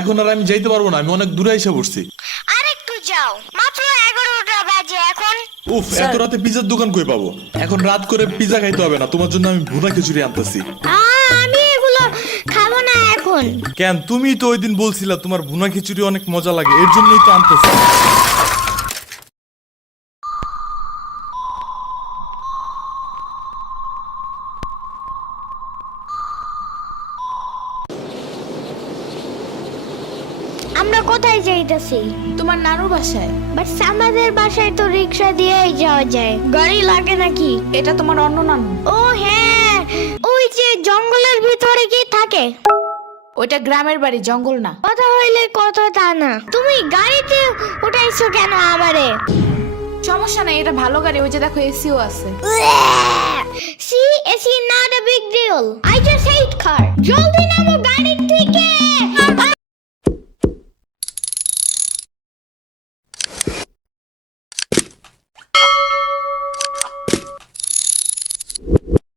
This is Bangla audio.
এখন আর আমি যাইতে পারবো না, আমি অনেক দূরে এসে পড়ছি। আরেকটু যাও, মাত্র 11টা বাজে এখন। উফ, এত রাতে পিজার দোকান কই পাবো? এখন রাত করে পিজা খাইতে হবে না, তোমার জন্য আমি ভুনা খিচুড়ি আনতেছি। আমি এগুলো খাবো না এখন। কেন? তুমি তো ওই দিন বলছিলা তোমার ভুনা খিচুড়ি অনেক মজা লাগে, এর জন্যই তো আনতেছি। আমরা কোথায় যাইতেছি? তোমার নানুর বাসায়। বাট আমাদের বাসায় তো রিক্সা দিয়েই যাওয়া যায়, গাড়ি লাগে নাকি? এটা তোমার অন্য নানু। ও হ্যাঁ, ওই যে জঙ্গলের ভিতরে কি থাকে? ওইটা গ্রামের বাড়ি, জঙ্গল না। কথা হইলে কথা তা না, তুমি গাড়িতে উঠাইছো কেন আমারে? সমস্যা নাই, এটা ভালো গাড়ি, ওই যে দেখো এসিও আছে। See, it's not a big deal. I just hate car. জলদি নামো গাড়ি থেকে।